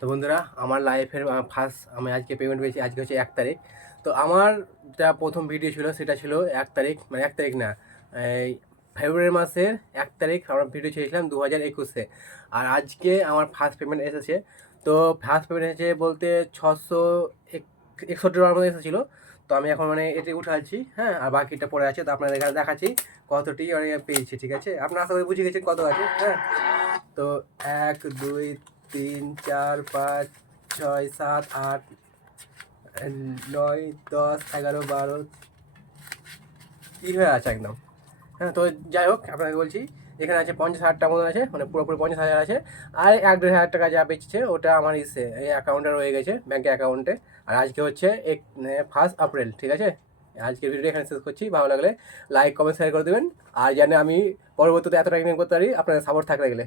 তো বন্ধুরা, আমার লাইফের ফার্স্ট আমি আজকে পেমেন্ট পেয়েছি। আজকে হচ্ছে 1 তারিখ। তো আমার যা প্রথম ভিডিও ছিল সেটা ছিল 1 তারিখ, মানে 1 তারিখ না, এই ফেব্রুয়ারি মাসের 1 তারিখ আমার ভিডিও ছেড়েছিলাম 2021-এ। আর আজকে আমার ফার্স্ট পেমেন্ট এসেছে। তো ফার্স্ট পেমেন্ট এসেছে বলতে 661 মতো এসেছিলো। তো আমি এখন মানে এটি উঠাচ্ছি, হ্যাঁ, আর বাকিটা পড়ে আছে। তো আপনাদের এখানে দেখাচ্ছি কতটি মানে পেয়েছি, ঠিক আছে? আপনার আশা করি বুঝে গেছেন কত আছে, হ্যাঁ। তো 1 2 3 4 5 6 7 8 9 10 11 12 হয়ে আছে একদম, হ্যাঁ। তো যাই হোক, আপনাকে বলছি এখানে আছে 50,000 মতন আছে, মানে পুরোপুরি 50,000 আছে। আর 1-1.5 হাজার টাকা যা বেঁচেছে ওটা আমার এই অ্যাকাউন্টে রয়ে গেছে, ব্যাঙ্কের অ্যাকাউন্টে। আর আজকে হচ্ছে 1 এপ্রিল, ঠিক আছে? আজকের ভিডিও এখানে শেষ করছি। ভালো লাগলে লাইক কমেন্ট শেয়ার করে দেবেন। আর জানে আমি পরবর্তীতে এতটা ইনকাম করতে পারি আপনাদের সাপোর্ট থাকলে গেলে।